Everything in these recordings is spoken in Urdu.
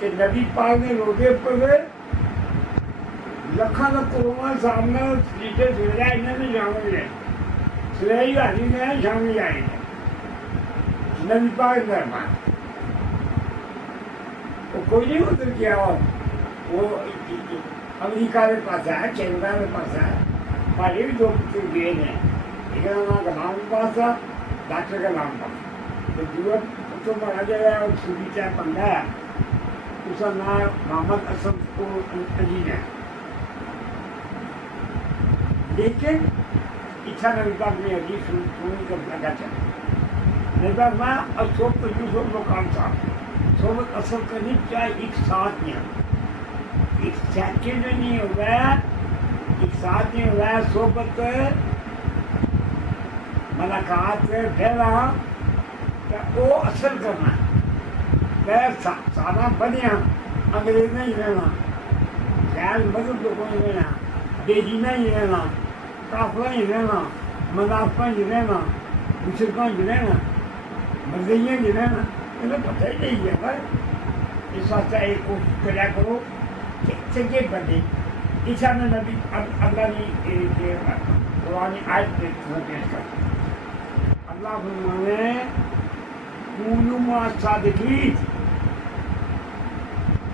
کہ نبی پاک نے روزے پڑھے لکھاں کا کروڑاں سامنے سیٹے سویا انہیں بھی شامل ہے سلائی حاضر میں شامل آئے ہیں نبی پاک درمان وہ کوئی نہیں ادھر کیا وہ امریکہ کے پاس ہے کینیڈا کے پاس ہے ہمارے بھی دو پتر گئے ہیں ایک کا نام غلام پاس تھا ڈاکٹر کا نام پاس تو جو پتر مارا گیا اور چھوٹی چاہ پنڈا ہے اس کا نام محمد اسد کو عجیب ہے لیکن اچھا نبی پاک نے عجیب سنی کر لگا چلا نبی پاک میں اصوب تو یوسف مقام تھا صحبت اصل قریب چاہے ایک ساتھ نہیں ایک سیکنڈ نہیں ہو گیا ایک ساتھ نہیں ہو گیا صحبت ملاقات پھیلا کہ وہ اثر کرنا سارا بنیا انگریز نہیں رہنا خیال مذہب لوگوں نہیں رہنا بے دینہ ہی رہنا کافرہ ہی رہنا منافقہ ہی رہنا مشرکہ ہی رہنا مرضیہ ہی رہنا انہیں پتہ ہی نہیں ہے بھائی اس واسطے ایک کوشش کریا کرو کہ چنگے بندے عیسیٰ نے نبی اللہ نے قرآن آیت پہ پیش کر اللہ فرمانے کونوا مع الصادقین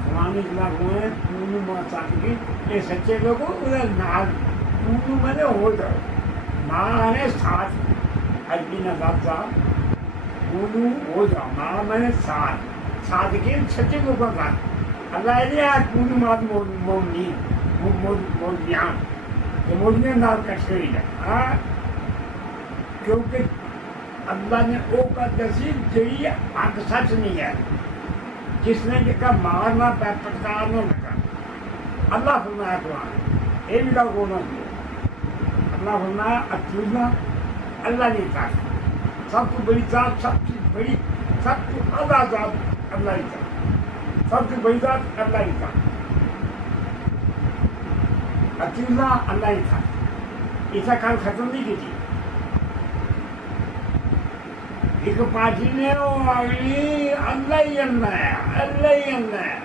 قرآن اطلاق ہوئے کونوا مع الصادقین یہ سچے لوگوں انہیں نال کونو میں نے ہو جاؤ ماں نے ساتھ اجبی نظام صاحب کونو ہو جاؤ ماں میں نے ساتھ صادقین سچے لوگوں کا اللہ نے کونو مع المؤمنین مولویان یہ مولویان نال کٹ رہی ہے کیونکہ اللہ نے او کا دسی جی حق سچ نہیں ہے جس نے جکا مارنا پہ پٹکارنا لگا اللہ فرمایا قرآن یہ بھی کا ہونا چاہیے اللہ فرمایا اکیلا اللہ نہیں تھا سب کو بڑی ذات سب سے بڑی سب کو اعلیٰ ذات اللہ ہی تھا سب سے بڑی ذات اللہ ہی تھا اکیلا اللہ ہی تھا ایسا کال ختم نہیں کی تھی ایک پارٹی نے اللہ ہی اللہ ہے اللہ ہی اللہ ہے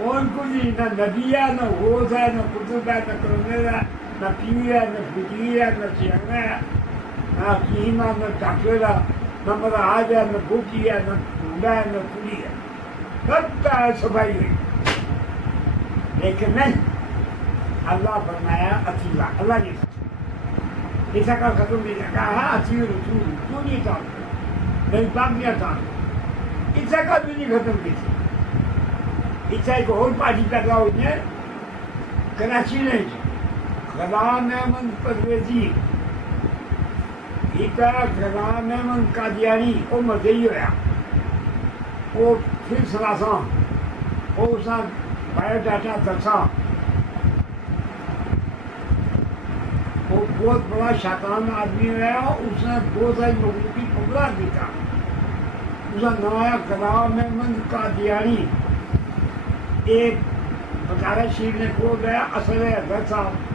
اور کچھ نہ نبی ہے نہ غوث ہے نہ قطب ہے نہ کرمیر ہے نہ پیر ہے نہ فقیر ہے نہ سیاح ہے نہ حکیم ہے نہ ڈاکٹر ہے نہ مراج ہے نہ بوٹی ہے نہ بوڑھا ہے نہ پوری ہے سب کا ہے صفائی ہوئی لیکن نہیں اللہ فرمایا اکیلا اللہ نہیں تھا ایسا کا ختم نہیں کہا اچھی رسول تو نہیں تھا نہیں پاک نہیں تھا ایسا کا بھی نہیں ختم کی تھی ایسا ایک اور پارٹی پیدا ہوئی ہے کراچی نہیں تھی غلام احمد پرویزی ایک غلام احمد قادیانی وہ مزئی ہوا وہ پھر سلاساں وہ اس نے بایو ڈاٹا دساں وہ بہت بڑا شیطان آدمی ہوا اس نے بہت سارے لوگوں کی پکڑا دیتا اس کا نام ہے غلام احمد قادیانی ایک بطارہ شیر نے کھول گیا اصل حضرت صاحب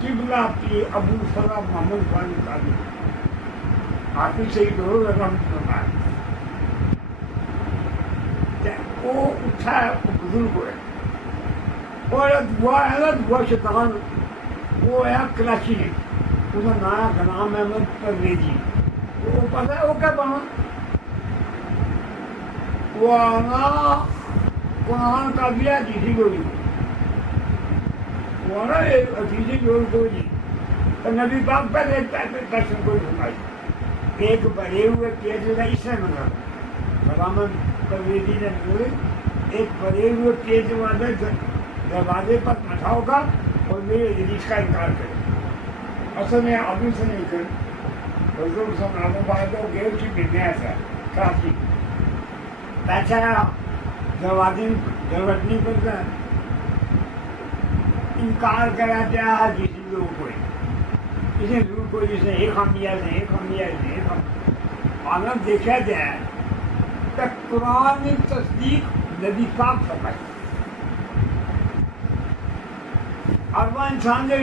قبلہ پی ابو الفضل محمد خان قادری آخر شہید ہو رحمۃ اللہ وہ اٹھا ہے وہ بزرگ ہوئے اور دعا ہے نا دعا شیطان وہ ہے کراچی نے اس کا نام غلام احمد پرویزی وہ پتہ ہے وہ کیا بنا وہ آنا قرآن کا بھی حدیثی لوگ وہ نا حدیثی لوگ کو جی تو نبی پاک پہلے پیشن کو سنائی ایک بڑے ہوئے پیج کا اس نے منا غلام پرویزی نے بولے ایک بڑے ہوئے پیج والے دروازے پر بیٹھا ہوگا اور میرے حدیث کا انکار کرے اصل میں آدمی سے نہیں کر حضور صلی اللہ علیہ وسلم گئے کی بنیا ایسا کافی بیٹھا دروازے پر انکار کرا دیا کسی لوگوں کو کسی لوگ کو جس نے ایک ہم لیا سے ایک ہم لیا سے ایک ہم عالم دیکھا جائے کہ قرآن تصدیق نبی پاک فرمائی اب وہ انسان جو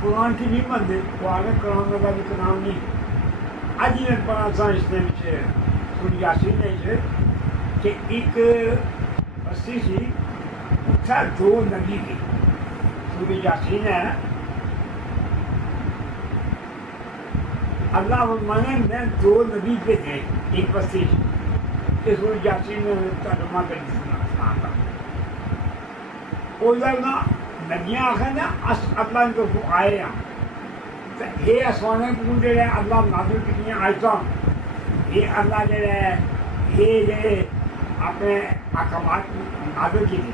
قرآن کی نہیں مانتے قرآن کا بھی کلام نہیں آج نے پڑھا تھا اس نے سن یاسین نے کہ ایک بستی سی اتنا دو نبی تھی سورہ یاسین ہے اللہ فرمانے میں دو نبی پہ تھے ایک بستی اس سورہ یاسین میں ترجمہ کر دیا تھا وہ جب نا نبیاں آخر نا اللہ ان کو آئے ہیں یہ آسمانے پوچھتے رہے اللہ نازل کتنی آیتاں یہ اللہ جو ہے یہ اپنے احکامات نازل کی تھی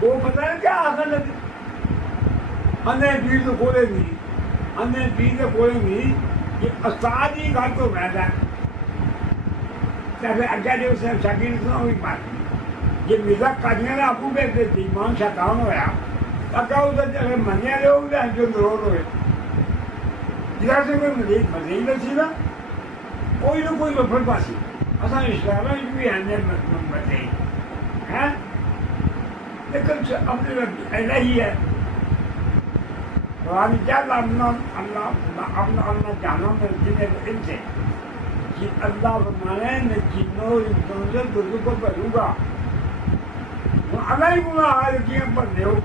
وہ پتہ ہے کیا آخر لگے انہیں بیج تو کھولے نہیں انہیں بیج تو کھولے نہیں یہ استاد ہی گھر کو بیٹھا ہے پھر اگے جو اسے شاگرد سنا ہوئی بات یہ مزاق کرنے والا ابو کے ایمان شیطان ہوا اگا ادھر جب منیا رہے ہو گیا جو ضرور ہوئے جہاں سے کوئی مزید بچی نا کوئی نہ کوئی وفر پاسی اصل اسلام بھی آنے بچے ہیں لیکن اپنے ایسا ہی ہے قرآن کیا اللہ جانوں میں جنہیں ان سے کہ اللہ فرمانے میں جنوں انسانوں سے دردوں کو بھروں گا وہ اللہ ہی گناہ آئے کیا بندے ہو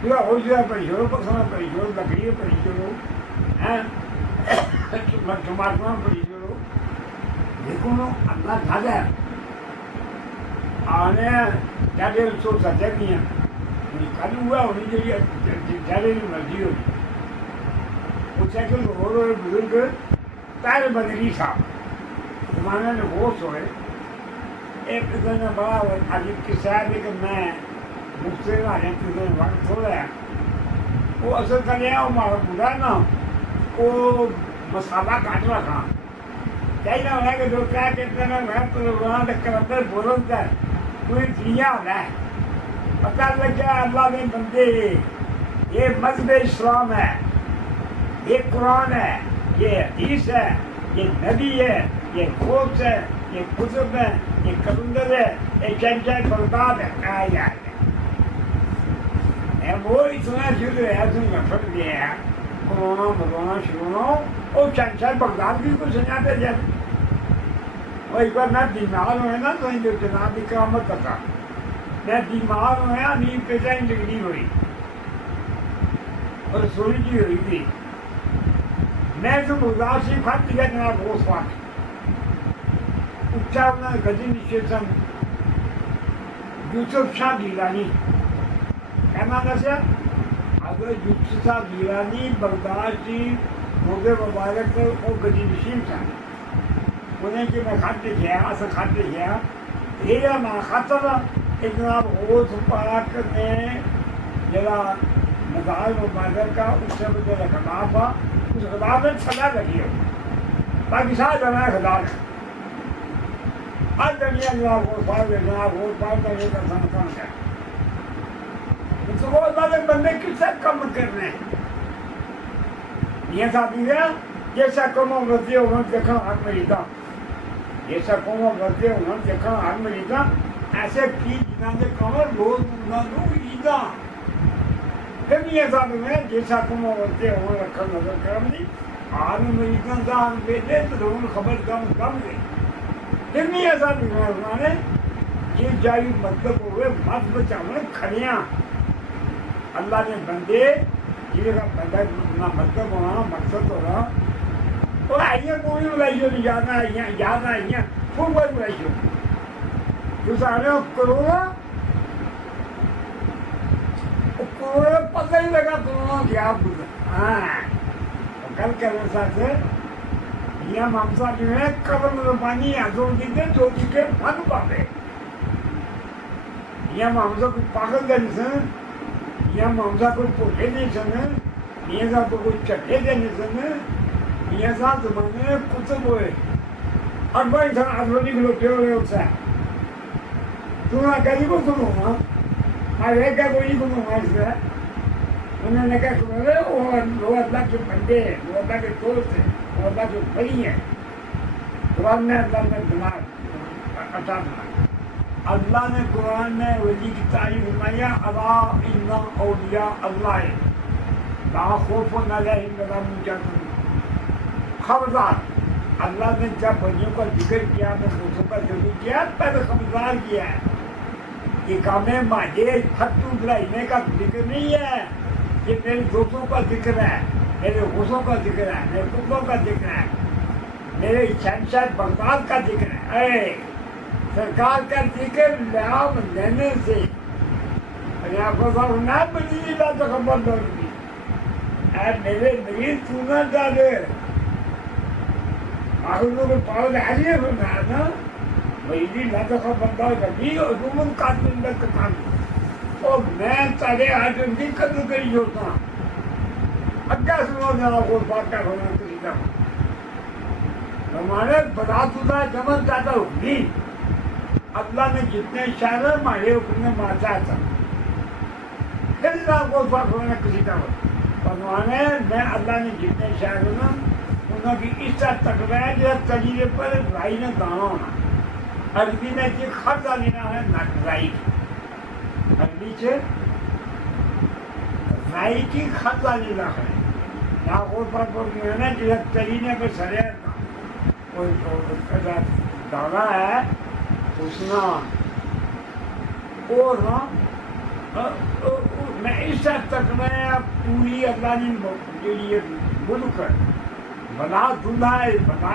پورا ہو جائے پریشور پسند پریشور لکڑی پریشور ہو تمہارا پریشور ہو لیکن اللہ کھا جائے آنے جاتے سو سچے نہیں ہیں کل ہوا ہونی چاہیے جاتے کی مرضی ہوگی وہ سیکل ہو رہے بزرگ تیر بدری صاحب زمانے میں ہوش ہوئے ایک دن بڑا عجیب قصہ ہے کہ میں مفتے والے کسی وقت ہو رہا ہے وہ اصل کر لیا وہ ہمارا بوڑھا نا وہ مسالہ کاٹ رہا تھا کہنا ہونا کہ جو کیا کہتے ہیں میں تو وہاں تک کر اندر بولتا ہے کوئی دنیا ہونا ہے پتہ لگ گیا اللہ نے بندے یہ مذہب اسلام ہے یہ قرآن ہے یہ حدیث ہے یہ نبی ہے یہ خوف ہے یہ کتب ہے یہ کلندر ہے یہ چنچا بغداد ہے کہا یار وہ اتنا شروع ہے تم نفر دیا ہے کرونا برونا شروع ہو وہ چنچا بغداد بھی کچھ سناتے جائے وہ ایک بار میں بیمار ہوئے نا تو جو جناب کی کرامت کرتا میں بیمار ہوا نیند پہ جائیں ڈگری ہوئی اور رسوئی کی ہوئی تھی میں تو بغداد سے خط دیا جناب روز پاک اچھا اپنا گزی نشیشن یوسف شاہ گیلانی کہنا کیسے اگر یوسف شاہ گیلانی بغداد کی روزے مبارک پر وہ گزی نشین تھا انہیں کہ میں خط لکھیا اصل خط لکھیا یہ میں خط تھا ایک جناب روز پاک نے جڑا مزار مبارک کا اس سے مجھے خطاب تھا اس خطاب میں چھلا لگی ہو باقی سارا جانا ہے خطاب ہے ہر دنیا جناب روز پاک کا یہ سمسان ہے تو وہ والے بندے کس سے کم کرنے یہ ساتھی ہے جیسا کموں غلطی ہونا دیکھا حق مریدا جیسا کموں غلطی ہونا دیکھا حق مریدا ایسے کی جنہاں نے کمر روز نہ عیدا کمی ایسا میں جیسا کموں غلطی ہونا رکھا نظر کرم نہیں آج مریدا ذہن بیٹھے تو دونوں خبر کم گئی کمی ایسا نے یہ جائی مطلب ہوئے مت بچاؤں کھڑیاں اللہ نے بندے یہ بندہ نہ مطلب ہونا مقصد ہونا اور آئیے کوئی بلائی ہو نہیں جانا آئیے خوب بڑی بلائی ہو تو سارے کرونا پتہ ہی لگا کرونا کیا ہاں کل کرنے ساتھ یہ مامسا جو ہے قبر میں پانی آزور دیتے جو چکے من پاتے یہ مامسا کوئی پاگل دے نہیں یہ مامسا کوئی پوٹے نہیں سن یہ صاحب کو کوئی چٹے دے نہیں سن یہ صاحب زمانے کتب ہوئے اور بڑی سن آزوری کھلوٹے ہوئے اس سے تمہیں کہیں کو سنوں گا اور ایک کا کوئی سنوں گا اس سے انہوں نے کہا سنو وہ اللہ کے بندے ہیں وہ اللہ کے دوست ہیں وہ اللہ کے بھائی ہیں قرآن نے اللہ میں دماغ اچھا بنا اللہ نے قرآن میں ولی کی تعریف فرمایا الا ان اولیاء اللہ لا خوف علیہم ولا هم يحزنون خبردار اللہ نے جب ولیوں کا ذکر کیا تو دوستوں کا ذکر کیا پہلے سمجھدار کیا ہے. یہ کام ماجے حد ڈرانے کا ذکر نہیں ہے. یہ میرے دوستوں کا ذکر ہے, میرے غصوں کا ذکر ہے, میرے کتوں کا ذکر ہے, میرے شہنشاہ بغداد کا ذکر ہے. اے سرکار کا ذکر لام لینے سے نہ بنی لا تو خبر دورگی. اے میرے مریض سونا ڈالے آخر کو پاؤ ڈالیے نا میری لا تو خبر دورگی اور رومن قاتل میں کتان اور میں تارے آج ان کی قدر کری ہوتا ہوں. اگا سنو جانا کو بات کا ہونا کسی کا ہمارے بتا تُدا جمن زیادہ ہوگی. اللہ نے جتنے شہر مارے اتنے مارتا تھا پھر نہ کو بات ہونا کسی کا ہو بنوانے میں اللہ نے جتنے شہر نا انہوں کی اس طرح تکڑا جو تجیرے پر رائی نے دانا ہونا. عربی نے جو خرچہ لینا ہے نہ رائی کی عربی سے رائی کی خرچہ لینا ہے نہ وہ پر میں نے جو تجیرے پر سرے کوئی دانا ہے اسنا اور میں اس حد تک میں پوری اللہ نے یہ ملک بنا دلہا ہے بنا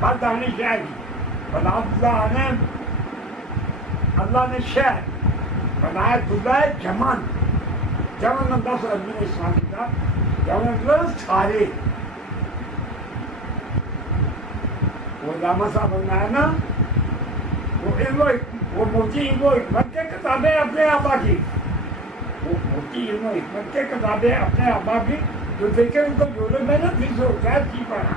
بات آنے چاہیے بنا دلہا نے اللہ نے شہر بنایا دلہا ہے جمن جمن اللہ سے عربی نے اسلام کی تھا جمن اللہ سارے وہ علامہ صاحب بنایا نا وہ موتی علم و حکمت کے کتابیں اپنے آبا کی وہ موتی علم و حکمت کے کتابیں اپنے آبا کی جو دیکھے ان کو جوڑے میں نا پھر سے ہوتا ہے کی پڑھا.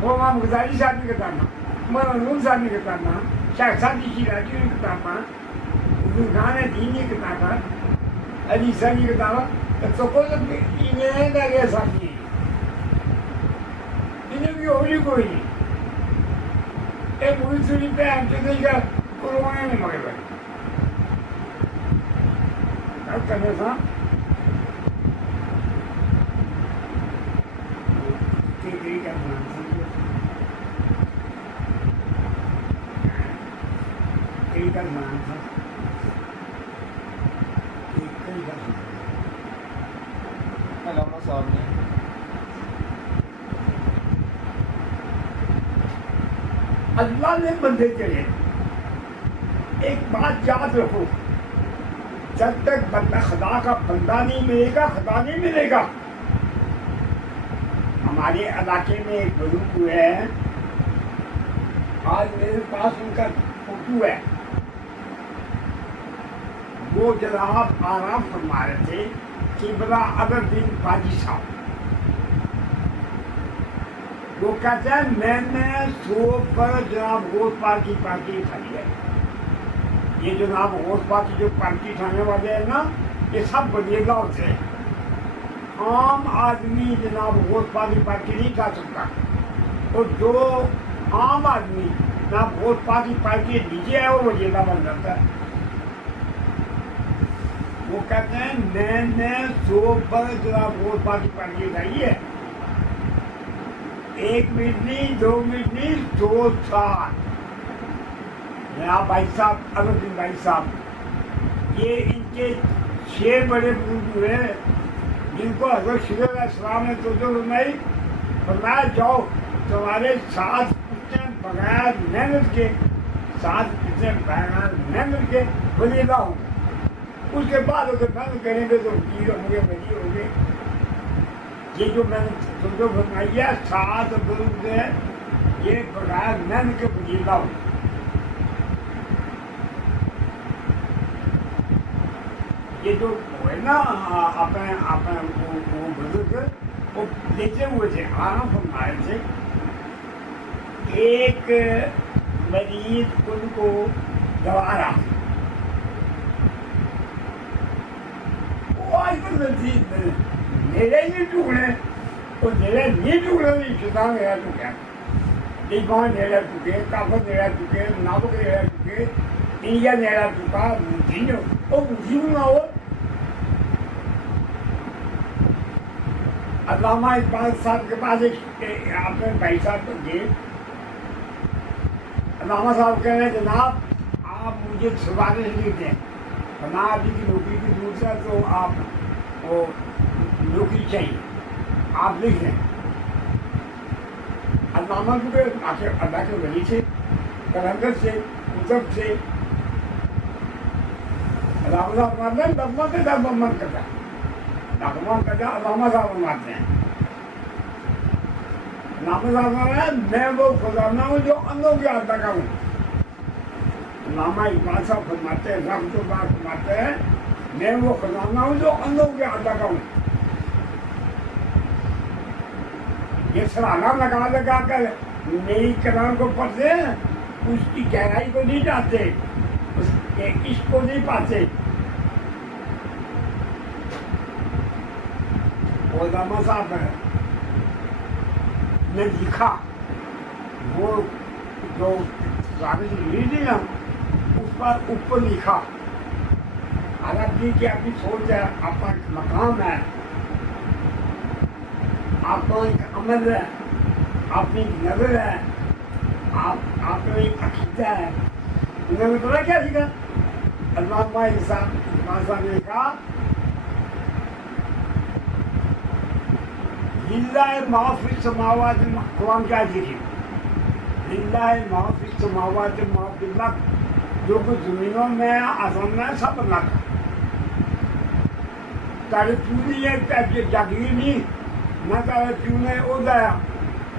وہ امام غزالی صاحب کی کتاباں مولانا نور صاحب کی کتاباں شیخ صاحب شیرازی کی کتاباں حضور خان دین کی کتاباں علی صاحب کی کتاباں تو کوئی انہیں نہ گیا صاحب کی انہیں بھی ہوئی کوئی نہیں. ایک پوری سوری پہ ہم چیزیں کا قرآن میں مگر بھائی اب کرنے تھا کئی کا نام تھا کئی کا نام تھا علامہ صاحب نے اللہ نے بندے چلے. ایک بات یاد رکھو جب تک بندہ خدا کا بندہ نہیں ملے گا خدا نہیں ملے گا. ہمارے علاقے میں ایک بزرگ ہے آج میرے پاس ان کا فوٹو ہے. وہ جناب آرام فرما رہے تھے قبلہ اظہرالدین باجی صاحب. وہ کہتے ہیں میں نے صوب پر جناب غوث پاک کی پارٹی اٹھائی ہے. یہ جناب غوث پاک کی جو پارٹی اٹھانے والے ہیں نا یہ سب ولی اللہ ہوتے ہیں. عام آدمی جناب غوث پاک کی پارٹی نہیں اٹھا سکتا اور جو عام آدمی جناب غوث پاک کی پارٹی نیچے ہے وہ ولی اللہ بن جاتا ہے. وہ کہتے ہیں میں نے صوب پر جناب غوث پاک کی پارٹی اٹھائی ہے. 1 منٹ نہیں 2 منٹ نہیں 2 سال. جناب بھائی صاحب اظہرالدین بھائی صاحب یہ ان کے 6 بڑے بزرگ ہوئے جن کو حضرت شیخ علیہ السلام نے توجہ فرمائی فرمایا جاؤ تمہارے 7 پوچھیں بغیر محنت کے 7 پوچھیں بغیر محنت کے ولی اللہ ہوں. اس کے بعد اگر محنت کریں گے تو ولی ہوں گے ولی ہوں گے. یہ جو میں نے توجہ فرمائی ہے 7 بزرگ ہیں یہ بغیر محنت کے ولی اللہ ہوں. یہ جو ہے نا اپنے بزرگ وہ لیتے ہوئے تھے آرام فرما رہے تھے. ایک مریض ان کو دوا رہا وہ آج کل میرے نہیں ٹکڑے اور میرے نہیں ٹکڑے شدہ میرا ٹکڑا دیکھا نیڑا ٹکے کافر نیڑا ٹکے نابک نیڑا ٹکے انڈیا نیڑا ٹکا مجھے وہ مجھے نہ ہو علامہ اقبال صاحب کے پاس ایک آپ نے بھائی صاحب کو گئے. علامہ صاحب کہہ رہے ہیں جناب آپ مجھے سفارش نہیں دیں فلاں آدمی کی نوکری کی ضرورت ہے تو آپ وہ نوکری چاہیے آپ لکھ لیں. علامہ کیونکہ اللہ کے ولی سے کلندر سے کتب سے علامہ صاحب مارتے ہیں نغمہ کے ساتھ محمد کرتا نغمہ کرتا علامہ صاحب مارتے ہیں. علامہ صاحب مارا میں وہ خزانہ ہوں جو اندھوں کے ہاتھ کا ہوں. علامہ اقبال صاحب فرماتے ہیں رحمۃ اللہ فرماتے ہیں میں وہ خزانہ ہوں جو اندھوں کے ہاتھ کا ہوں. یہ سراہنا لگا لگا کر میری کلام کو پڑھتے ہیں اس کی گہرائی کو نہیں جانتے اس کے عشق کو نہیں پاتے. علامہ صاحب نے لکھا وہ جو کاغذ نہیں نا اس پر اوپر لکھا حالانکہ کہ اپنی سوچ ہے آپ کا ایک مقام ہے آپ کا ایک عمل ہے اپنی نظر ہے آپ کا ایک عقیدہ ہے. انہوں نے پتا کیا لکھا علامہ اقبال صاحب نے کہا للہ ما فی السماوات قرآن کیا لکھی للہ ما فی السماوات ما فی الارض جو کچھ زمینوں میں آسمان میں سب اللہ کا. تاریخ پوری ہے جاگیر نہیں نہ تارے پیوں نے عہدہ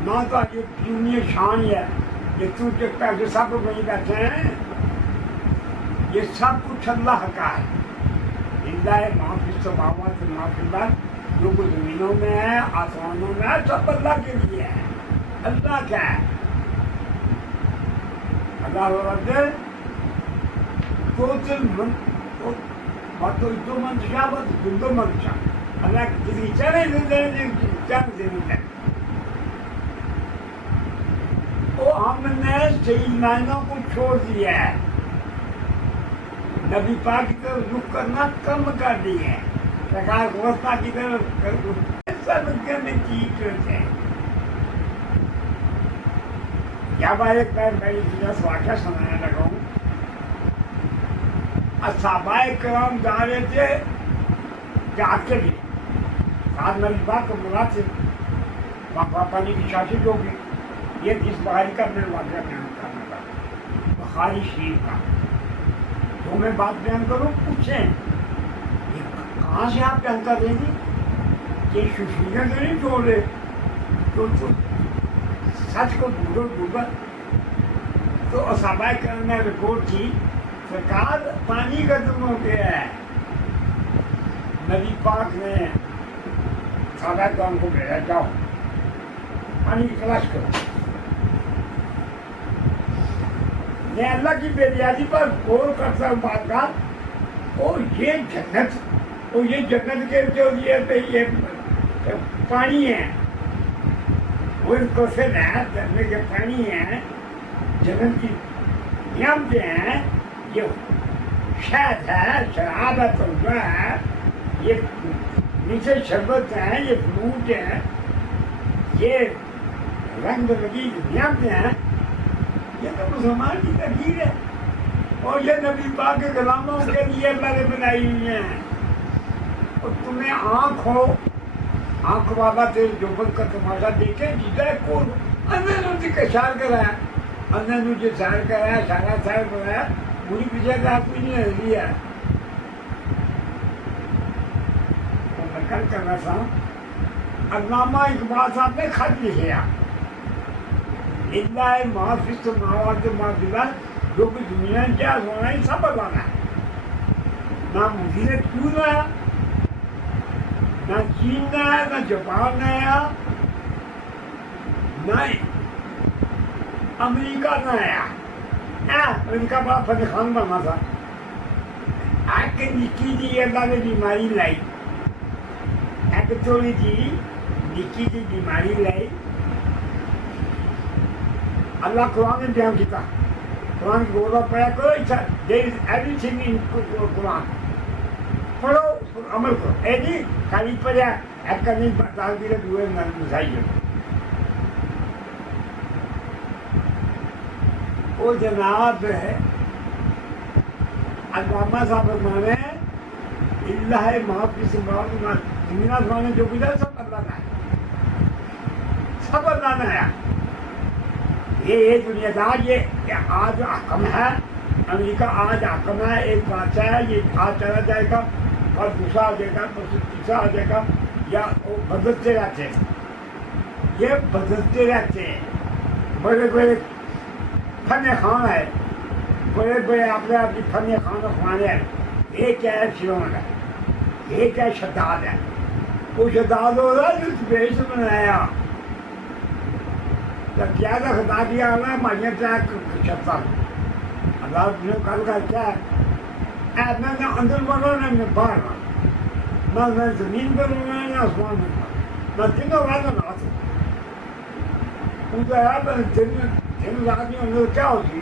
نہ تو یہ پیونی شان ہے یہ تو چکتا ہے جو سب وہیں بیٹھے ہیں یہ سب کچھ اللہ کا ہے. للہ ما فی السماوات ما فی الارض جو کچھ زمینوں میں ہے آسمانوں میں ہے سب اللہ کے لیے ہے. اللہ کیا ہے اللہ تو منشا بس منشا اللہ کسی چلے دے وہ ہم نے صحیح معنوں کو چھوڑ دیا ہے نبی پاک کی طرف رخ کرنا کم کر دی ہے سرکار وسطی کی طرف سب کرنے کی ضرورت ہے. کیا بار ایک بار میں اس واقعہ سنانے لگا ہوں. صحابہ کرام جا رہے تھے جہاد کے لیے ساتھ نبی پاک کو بلا تھے وہاں پانی کی شاشت ہوگی. یہ اس بخاری کا میں واقعہ بیان کرنا تھا بخاری شریف کا تو میں بات بیان کروں پوچھیں کہاں سے آپ بیان کر رہے تھے کہ شفیعہ سے نہیں چھوڑ رہے تو سچ کو ڈھونڈو تو صحابہ کرام نے رپورٹ کی سرکار پانی ختم ہو گیا ہے. نبی پاک نے صحابہ کرام کو بھیجا جاؤ پانی کی تلاش کرو. میں اللہ کی بےریادی پر غور کرتا ہوں بات کا اور یہ جنت کے جو یہ پانی ہے وہ کو سے جنت کے پانی ہے جنت کی نعمتیں ہیں یہ شہد ہے شراب ہے ترجمہ ہے یہ نیچے شربت ہے یہ فروٹ ہے یہ رنگ برنگی نعمتیں ہیں. یہ تو مسلمان کی تقدیر ہے اور یہ نبی پاک کے غلاموں کے لیے اللہ نے بنائی ہوئی ہیں. اور تمہیں آنکھ والا تھے جو بند کا تماشا دیکھے جیتا ہے کون اندر نے کشار کرایا اندر نے جو سیر کرایا سارا سیر کرایا پوری پیچھے کا کوئی نہیں ہلی ہے. میں کل کر رہا تھا علامہ اقبال صاحب نے خط لکھا اللہ ما فی السماوات ما فی الارض جو کچھ دنیا میں کیا ہونا ہے سب بتانا ہے. نہ مدینہ کیوں نہ آیا نہ چین نہ آیا نہ جاپان نہ آیا نہ امریکہ نہ آیا. امریکہ بڑا فتح خان بنا تھا ایک نکی جی اللہ نے بیماری لائی ایک تھوڑی جی نکی جی بیماری لائی. اللہ قرآن نے بیان کیا قرآن کی بولا پڑھا کرو there is everything in قرآن پڑھو عمل کرو. نہیں خالی پڑھا ایک نہیں بتا دی دوے مسائی وہ جناب علامہ صاحب مانے اللہ معاف کی سماعت زمین آسمان جو بھی تھا سب اللہ کا ہے، سب اللہ نے ہے۔ یہ دنیا دار یہ آج حکم ہے، امریکہ آج حکم ہے، ایک بادشاہ ہے، یہ آج چلا جائے گا اور دوسرا آ جائے گا، تیسرا آ جائے گا، یا وہ بدلتے رہتے ہیں، یہ بدلتے رہتے ہیں۔ بڑے بڑے فن خان ہے، بڑے بڑے اپنے اپنی فن خان خوانے ہیں، ایک ہے فرعون ہے، ایک ہے شداد ہے۔ وہ شداد ہو رہا ہے جو بیس بنایا جب کیا تھا خدا دیا ہونا ماہیے چاہے شداد اللہ نے کل کا کیا ہے نہ اندر بڑھو نہ باہر بڑھو، نہ زمین پر ہونا نہ آسمان پر، نہ دن ہو رہا نہ رات ہو۔ ان کا ہے دن رات میں اندر کیا ہوتی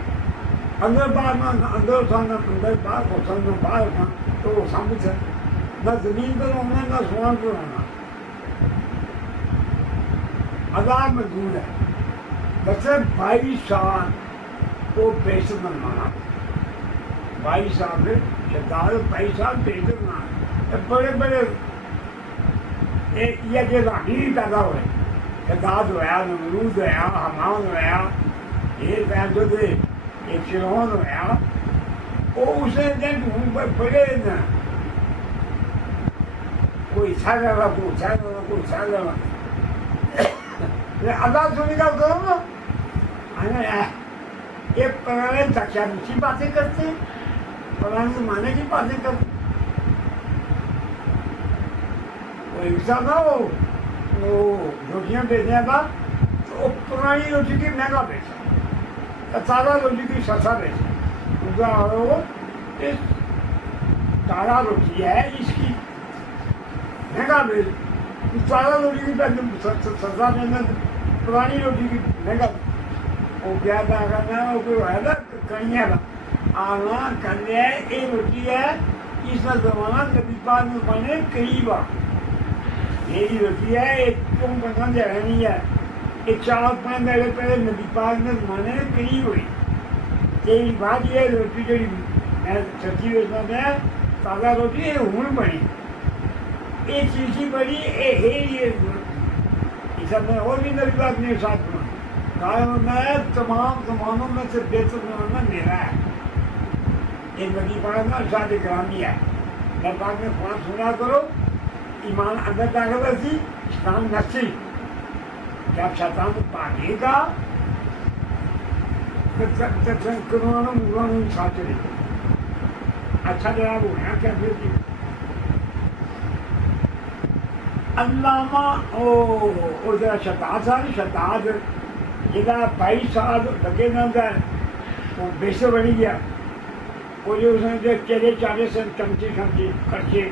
اندر باہر نہ اندر اٹھانا اندر باہر ہونا باہر ہونا تو وہ سامنے ہے، نہ زمین پر ہونا نہ آسمان پر ہونا۔ اللہ مجبور ہے بس 22 سال وہ بیشت بنوانا، 22 سال میں شداد 22 سال بیشت بنانا، بڑے بڑے یہ کہ رانی بھی پیدا ہوئے، شداد ہوا، نمرود ہوا، حمان ہوا، یہ پیدا تھے، یہ فرعون ہوا، وہ اسے دن بڑے نا کوئی سارا رہا کوئی سارا رہا کوئی سارا رہا اللہ سنی کا کرو نا یہ پرانے تقیام کی باتیں کرتے ہیں، پرانے زمانے کی باتیں کرتے ہیں۔ وہ انسان نہ وہ روٹیاں بیچنے کا تو وہ پرانی روٹی کی مہنگا بیچا، تازہ روٹی کی سستا بیچا، وہ اس تازہ روٹی ہے اس کی مہنگا بیچ، تازہ روٹی کی سستا بیچنا، پرانی روٹی کی مہنگا۔ وہ کیا کرنا وہ کوئی ہے نا کہیں آنا کرنے یہ روٹی ہے اس کا زمانہ نبی پاک میں بنے قریب آ، یہی روٹی ہے ایک کیوں بنا جگہ نہیں ہے، ایک 4-5 مہینے پہلے نبی پاک میں زمانے میں قریب ہوئی، یہی بات یہ روٹی جو میں سچی بیچنا ہے تازہ روٹی یہ ہوں بنی، یہ چیز ہی بڑی یہ سب میں اور بھی نبی پاک نے ساتھ بنا میں تمام زمانوں میں سے بہتر زمانہ میرا ہے، یہ نبی پاک نا شاد گرامی ہے۔ نبی پاک میں قرآن سنا کرو ایمان اندر داخل رسی شیطان نسی، جب شیطان پاگے گا کرونا مغرانوں ساتھ چلے گا۔ اچھا جواب ہونا کیا پھر کی علامہ او ذرا شداد صاحب شداد جہاں 22 سال لگے نہ گئے وہ بیسے بنی گیا، وہ جو اس نے چلے چارے سے چمچے خرچے